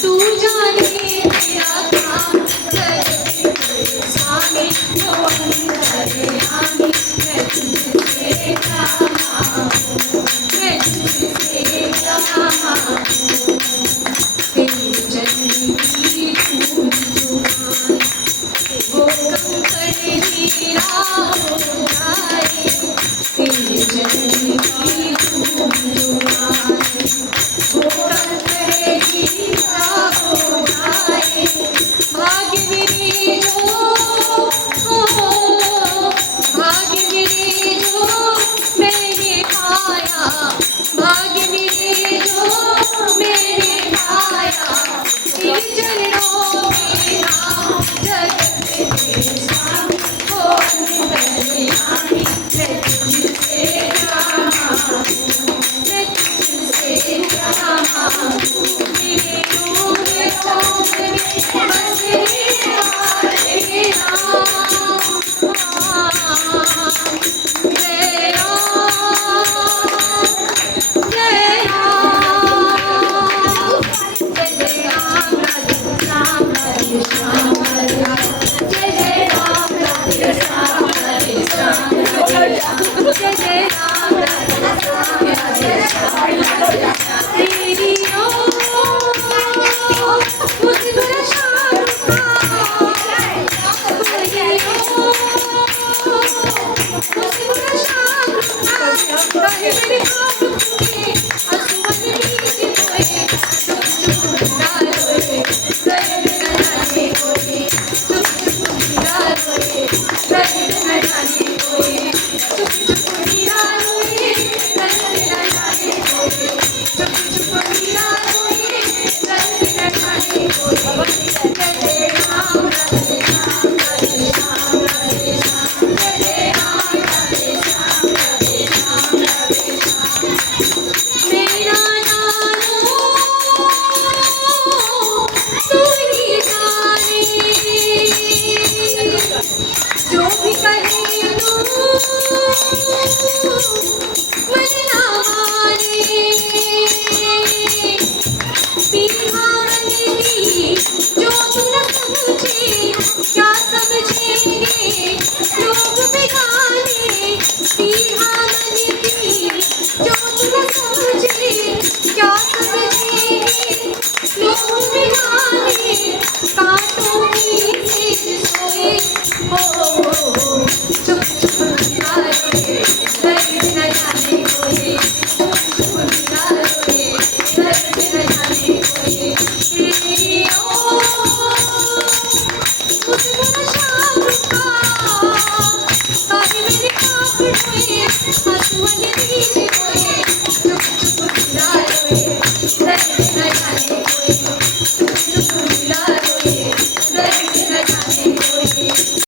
तू जाने तेरा काम स्वामी मैं तुझसे कहा मैं तुझसे कहा तेरी जन्म की जुबान वो कंकड़ हीरा हो जाए तेरी जन्म की जुबान वो कंकड़ हीरा हो जाए भाग्य मेरे भाग्य मेरे जो मैंने पाया भाग्य मेरे जो मैंने पाया तेरे चरणों में नाम जगत के स्वामी हो कल्याणी मैं तुझसे कहा मैं तुझसे कहा मेरे रूप में बस तेरे Let's